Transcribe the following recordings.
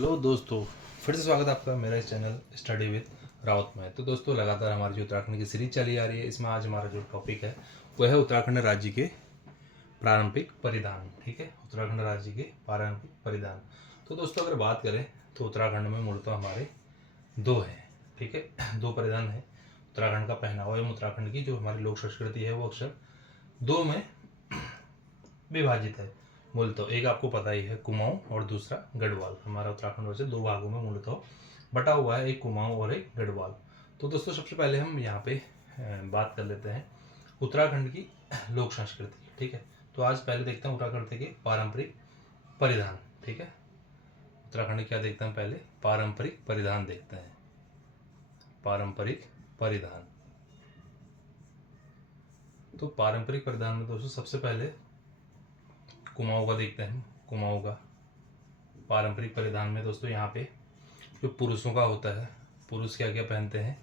Hello दोस्तों, फिर से स्वागत है आपका मेरा इस चैनल स्टडी विद राउत में। तो दोस्तों, लगातार हमारी जो उत्तराखंड की सीरीज चली आ रही है, इसमें आज हमारा जो टॉपिक है वह है उत्तराखंड राज्य के पारंपरिक परिधान। ठीक है, उत्तराखंड राज्य के पारंपरिक परिधान। तो दोस्तों, अगर बात करें तो उत्तराखंड में मूलतः हमारे दो हैं। ठीक है, दो परिधान है। उत्तराखंड का पहनावा एवं उत्तराखंड की जो हमारी लोक संस्कृति है वो अक्सर दो में विभाजित है। मूलतः एक आपको पता ही है कुमाऊं और दूसरा गढ़वाल। हमारा उत्तराखंड वैसे दो भागों में मूलतः बटा हुआ है, एक कुमाऊं और एक गढ़वाल। तो दोस्तों, सबसे पहले हम यहाँ पे बात कर लेते हैं उत्तराखंड की लोक संस्कृति। ठीक है, तो आज पहले देखते हैं उत्तराखंड के पारंपरिक परिधान। ठीक है, उत्तराखंड क्या देखते हैं, पहले पारंपरिक परिधान देखते हैं। पारंपरिक परिधान, तो पारंपरिक परिधान में दोस्तों सबसे पहले कुमाऊं का देखते हैं। कुमाऊं का पारंपरिक परिधान में दोस्तों यहाँ पे जो पुरुषों का होता है, पुरुष क्या क्या पहनते हैं,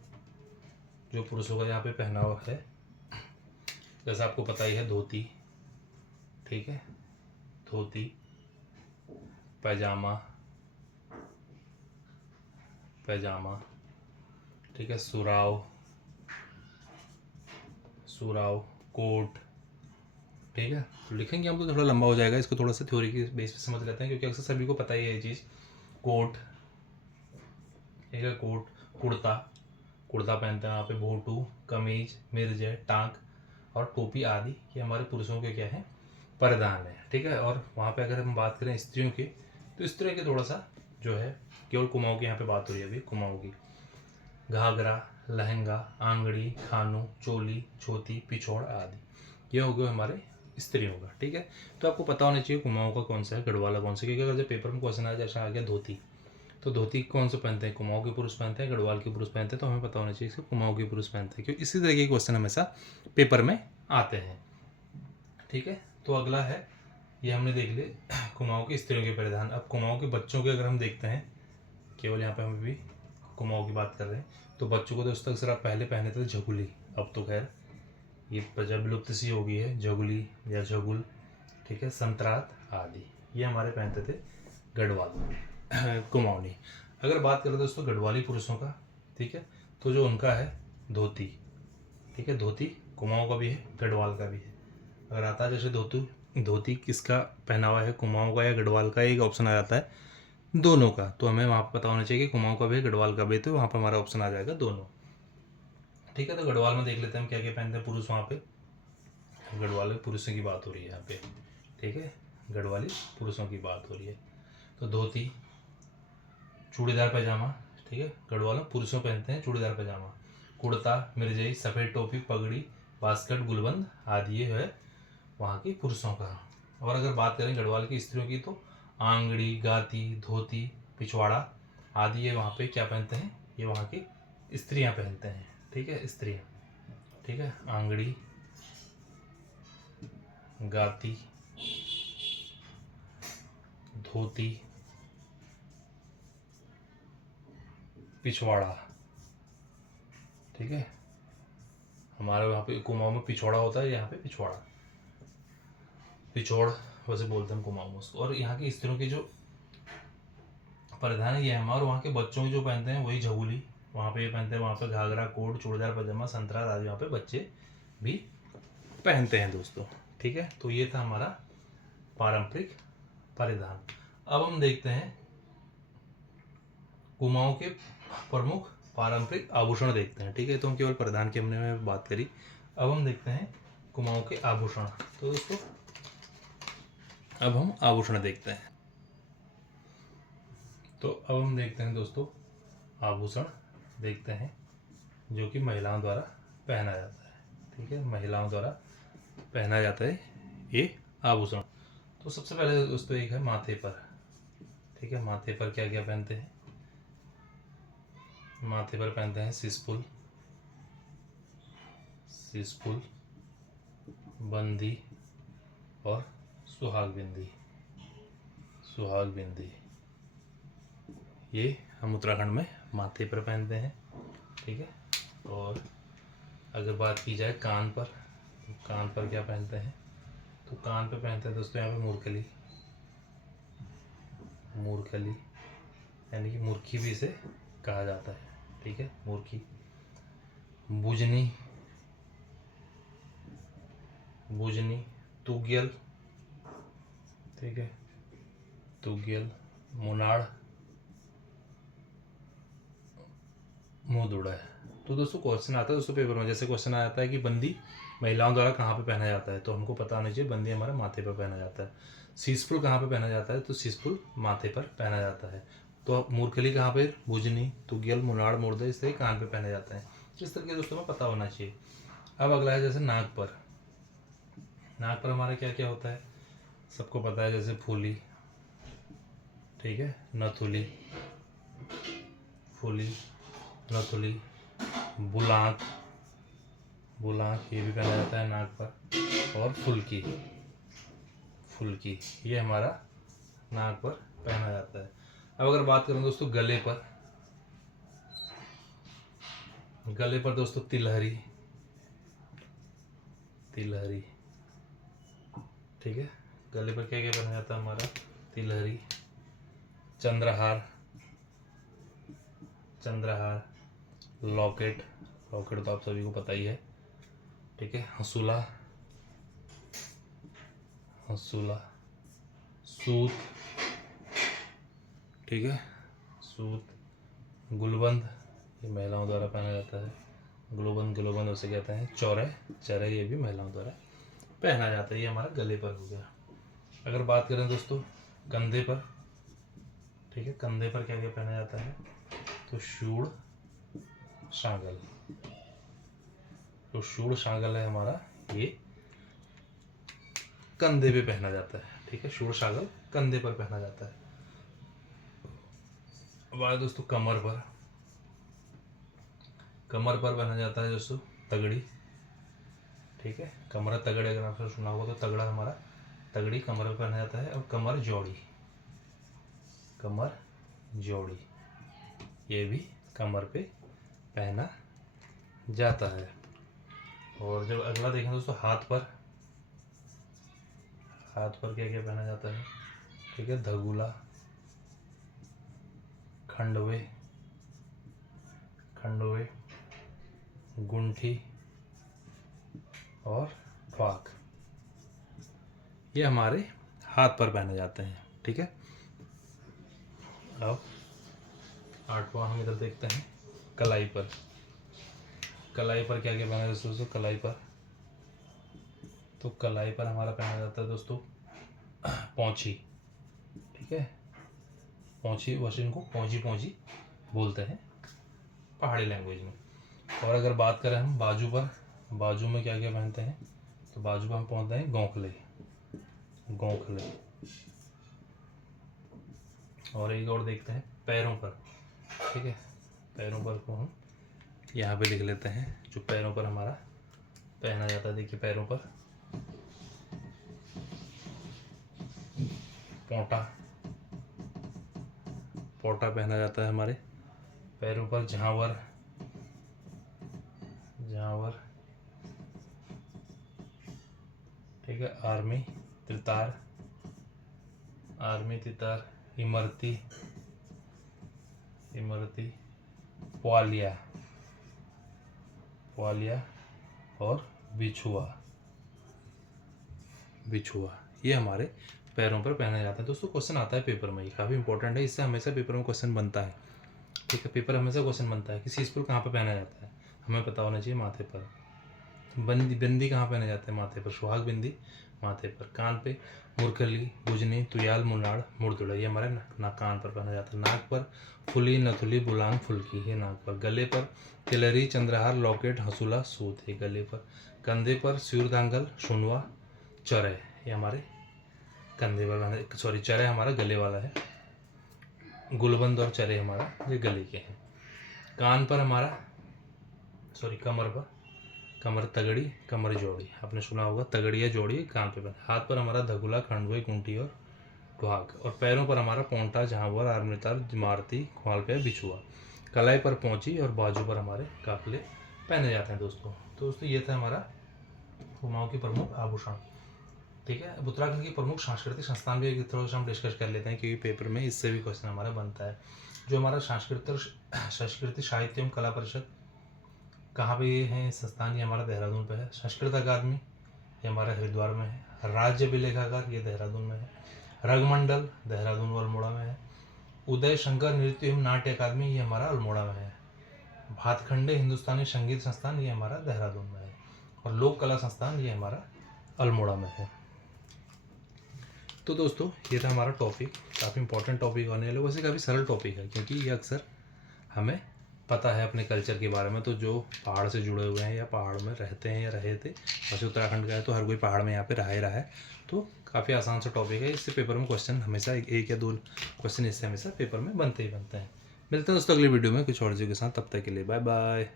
जो पुरुषों का यहाँ पे पहनावा है, जैसा आपको पता ही है धोती। ठीक है, धोती, पैजामा, पैजामा। ठीक है, सुराव, सुराव, कोट। ठीक है, तो लिखेंगे हम तो थोड़ा लंबा हो जाएगा, इसको थोड़ा सा थ्योरी की बेस पे समझ लेते हैं, क्योंकि अक्सर सभी को पता ही है ये चीज़। कोट, ठीक है, कोट, कुर्ता, कुर्ता पहनते हैं वहाँ पे, भोटू, कमीज, मिर्जे, टांक और टोपी आदि, ये हमारे पुरुषों के क्या है, परिधान है। ठीक है, और वहाँ पे अगर हम बात करें स्त्रियों की, तो स्त्रियों के थोड़ा सा जो है, केवल कुमाऊं की यहाँ पे बात हो रही है अभी, कुमाऊं की। घाघरा, लहंगा, आंगड़ी, खानू, चोली, छोती, पिछोड़ आदि, ये हो गए हमारे स्त्रियों का। ठीक है, तो आपको पता होना चाहिए कुमाऊं का कौन सा है, गढ़वाला कौन सा, क्योंकि अगर जब पेपर में क्वेश्चन आ जैसा आ गया धोती, तो धोती कौन से पहनते हैं, कुमाऊं के पुरुष पहनते हैं, गढ़वाल के पुरुष पहनते हैं, तो हमें पता होना चाहिए कि कुमाऊं के पुरुष पहनते हैं, क्योंकि इसी तरह के क्वेश्चन हमेशा पेपर में आते हैं। ठीक है, तो अगला है, ये हमने देख लिए कुमाऊं के स्त्रियों के परिधान। अब कुमाऊं के बच्चों के अगर हम देखते हैं, केवल यहाँ पे हम भी कुमाऊं की बात कर रहे हैं, तो बच्चों को दोस्तों अक्सर आप पहले पहने थे झगुली, अब तो खैर ये प्रजा विलुप्त सी हो गई है, झगुली या झगुल। ठीक है, संतरात आदि, ये हमारे पहनते थे गढ़वाल कुमाऊनी। अगर बात करें दोस्तों गढ़वाली पुरुषों का, ठीक है, तो जो उनका है धोती। ठीक है, धोती कुमाऊं का भी है, गढ़वाल का भी है। अगर आता है जैसे धोती किसका पहनावा है, कुमाऊं का या गढ़वाल का, एक ऑप्शन आ जाता है दोनों का, तो हमें वहाँ पर पता होना चाहिए कि कुमाऊं का भी है, गढ़वाल का भी है, तो वहाँ पर हमारा ऑप्शन आ जाएगा दोनों। ठीक है, तो गढ़वाल में देख लेते हैं हम क्या क्या पहनते हैं पुरुष वहाँ पे। गढ़वाल पुरुषों की बात हो रही है यहाँ पे। ठीक है, गढ़वाली पुरुषों की बात हो रही है, तो धोती, चूड़ीदार पैजामा। ठीक है, गढ़वाल में पुरुषों पहनते हैं चूड़ीदार पैजामा, कुर्ता, मिर्जई, सफ़ेद टोपी, पगड़ी, बास्केट, गुलबंद आदि, ये है वहाँ की पुरुषों का। और अगर बात करें गढ़वाल की स्त्रियों की, तो आंगड़ी, गाती, धोती, पिछवाड़ा आदि, ये वहाँ पे क्या पहनते हैं, ये वहाँ की स्त्रियाँ पहनते हैं। ठीक है, स्त्रियाँ। ठीक है, आंगड़ी, गाती, धोती, पिछवाड़ा। ठीक है, हमारे यहाँ पे कुमाऊं में पिछवाड़ा होता है, यहाँ पे पिछवाड़ा, पिछोड़ वैसे बोलते हैं कुमाऊं में उसको। और यहाँ की स्त्रियों के जो परिधान है ये है, और वहाँ के बच्चों के जो पहनते हैं वही झगुली वहाँ पे ये पहनते हैं, वहाँ पे घाघरा, कोट, चूड़ीदार पैजामा, संतरा आदि वहाँ पे बच्चे भी पहनते हैं दोस्तों। ठीक है, तो ये था हमारा पारंपरिक परिधान। अब हम देखते हैं कुमाऊं के प्रमुख पारंपरिक आभूषण देखते हैं। ठीक है, तो हम केवल परिधान की हमने बात करी, अब हम देखते हैं कुमाऊं के आभूषण। तो दोस्तों, अब हम आभूषण देखते हैं, तो अब हम देखते हैं दोस्तों आभूषण देखते हैं जो कि महिलाओं द्वारा पहना जाता है। ठीक है, महिलाओं द्वारा पहना जाता है ये आभूषण। तो सबसे पहले दोस्तों एक है माथे पर। ठीक है, माथे पर क्या क्या पहनते हैं, माथे पर पहनते हैं सिसफुल, सिसफुल, बंदी और सुहाग बिंदी, सुहाग बिंदी, ये हम उत्तराखंड में माथे पर पहनते हैं। ठीक है, और अगर बात की जाए कान पर, तो कान पर क्या पहनते हैं, तो कान पे पहनते हैं दोस्तों यहाँ पे मूरखली, मूरखली, यानी कि मुर्खी भी इसे कहा जाता है, ठीक है, मुर्खी। बुजनी, बुजनी, तुगियल, ठीक है, तुगियल, मुनाड़, मुंहदुड़ा है। तो दोस्तों क्वेश्चन आता है दोस्तों पेपर में, जैसे क्वेश्चन आता है कि बंदी महिलाओं द्वारा कहाँ पे पहना जाता है, तो हमको पता होना चाहिए बंदी हमारे माथे पर पहना जाता है। शीशफुल कहाँ पे पहना जाता है, तो शीशफुल माथे पर पहना जाता है। तो मूर्खली कहाँ पे, बुजनी, तुगियल, मुनाड़, मुर्दा, इस तरह कान पे पहना जाता है। इस तरह के दोस्तों में पता होना चाहिए। अब अगला है जैसे नाक पर। नाक पर हमारा क्या क्या होता है, सबको पता है, जैसे फूली, ठीक है, नथुली, फूली, नथुली, बुलाक, बुलाक ये भी पहना जाता है नाक पर, और फुल्की, फुल्की ये हमारा नाक पर पहना जाता है। अब अगर बात करें दोस्तों गले पर, गले पर दोस्तों तिलहरी, तिलहरी, ठीक है, गले पर क्या क्या पहना जाता है हमारा, तिलहरी, चंद्रहार, चंद्रहार, लॉकेट, लॉकेट तो आप सभी को पता ही है, ठीक है, हंसुला, हंसुला, सूत, ठीक है, सूत, गुलबंद ये महिलाओं द्वारा पहना जाता है, गुलबंद, गुलबंद उसे कहते हैं, चौरे, चौरे ये भी महिलाओं द्वारा पहना जाता है। ये हमारा गले पर हो गया। अगर बात करें दोस्तों कंधे पर, ठीक है, कंधे पर क्या क्या पहना जाता है, तो शूल, शांगल, तो शूल शांगल है हमारा, ये कंधे पे पहना जाता है, ठीक है, शूल शांगल कंधे पर पहना जाता है। अब आए दोस्तों कमर पर, कमर पर पहना जाता है दोस्तों तगड़ी, ठीक है, कमर तगड़े अगर आपने सुना होगा तो तगड़ा हमारा, तगड़ी कमर पर पहना जाता है। और कमर जोड़ी, कमर जोड़ी ये भी कमर पे पहना जाता है। और जब अगला देखें दोस्तों हाथ पर, हाथ पर क्या क्या पहना जाता है, ठीक है, धगुला, खंडवे, खंडवे, गुंठी और ढ्वाक ये हमारे हाथ पर पहने जाते हैं, ठीक है। अब आठवां हम इधर देखते हैं कलाई पर। कलाई पर क्या क्या पहना जाता है दोस्तों, कलाई पर, तो कलाई पर हमारा पहना जाता है दोस्तों पौंची, ठीक है, पौंची, वैसे को पौंची पौंची बोलते हैं पहाड़ी लैंग्वेज में। और अगर बात करें हम बाजू पर, बाजू में क्या क्या पहनते हैं, तो बाजू पर हम पहनते हैं गोखले, गोखले। और एक और देखते हैं पैरों पर, ठीक है, पैरों पर को हम यहाँ पे लिख लेते हैं, जो पैरों पर हमारा पहना जाता है। देखिए पैरों पर पोंटा, पोंटा पहना जाता है हमारे पैरों पर। झांवर, झांवर, ठीक है, आर्मी, त्रितार, आर्मी, तितार, इमरती, इमरती, पुआलिया, पुआलिया और बिछुआ, बिछुआ ये हमारे पैरों पर पहना जाता है। दोस्तों क्वेश्चन आता है पेपर में, ये काफ़ी इंपॉर्टेंट है, इससे हमेशा पेपर में क्वेश्चन बनता है, ठीक है, पेपर हमेशा क्वेश्चन बनता है कि शीशफुल कहाँ पर पहना जाता है, हमें पता होना चाहिए माथे पर। बंदी, बिंदी कहाँ पहने जाते हैं, माथे पर, सुहाग बिंदी माथे पर। कान पे मुरखली, बुजनी, तुयाल, मुनाड़, मुर्दुड़ा ये हमारे कान पर पहना जाता है। नाक पर फुली, नथुली, बुलांग, फुल्की ये नाक पर। गले पर तिलहरी, चंद्रहार, लॉकेट, हंसुला, सूत ये गले पर। कंधे पर सूरदांगल, सुनवा, चौरे ये हमारे कंधे पर पहने, सॉरी चरे हमारा गले वाला है, गुलबंद और चरे हमारा ये गले के हैं। कान पर हमारा, सॉरी कमर पर, कमर तगड़ी, कमर जोड़ी आपने सुना होगा, तगड़ी या जोड़ी कान पे। हाथ पर हमारा धगुला, खंडवे, कुंटी और ढुआक। और पैरों पर हमारा पोंटा, झांवर, आर्मितार, मारती, ख्वाल पे बिछुआ। कलाई पर पहुंची और बाजू पर हमारे काफले पहने जाते हैं दोस्तों। तो दोस्तों ये था हमारा कुमाऊं के प्रमुख आभूषण, ठीक है। अब उत्तराखंड की प्रमुख सांस्कृतिक संस्थान भी थोड़ा सा हम डिस्कस कर लेते हैं, क्योंकि पेपर में इससे भी क्वेश्चन हमारा बनता है। जो हमारा संस्कृति साहित्य एवं कला परिषद कहाँ पे ये है संस्थान, ये हमारा देहरादून पे है। संस्कृत अकादमी ये हमारा हरिद्वार में है। राज्य अभिलेखागार ये देहरादून में है। रंगमंडल देहरादून व अल्मोड़ा में है। उदय शंकर नृत्य एवं नाट्य अकादमी ये हमारा अल्मोड़ा में है। भातखंडे हिंदुस्तानी संगीत संस्थान ये हमारा देहरादून में है। और लोक कला संस्थान ये हमारा अल्मोड़ा में है। तो दोस्तों ये था हमारा टॉपिक, काफ़ी इंपॉर्टेंट टॉपिक होने वाला। वैसे काफ़ी सरल टॉपिक है क्योंकि ये अक्सर हमें पता है अपने कल्चर के बारे में। तो जो पहाड़ से जुड़े हुए हैं या पहाड़ में रहते हैं या रहे थे, वैसे उत्तराखंड का है तो हर कोई पहाड़ में यहाँ पे रहा ही रहा है। तो काफ़ी आसान सा टॉपिक है। इससे पेपर में क्वेश्चन हमेशा एक या दो क्वेश्चन इससे हमेशा पेपर में बनते ही बनते हैं। मिलते हैं दोस्तों अगली वीडियो में कुछ और चीज़ों के साथ। तब तक के लिए बाय बाय।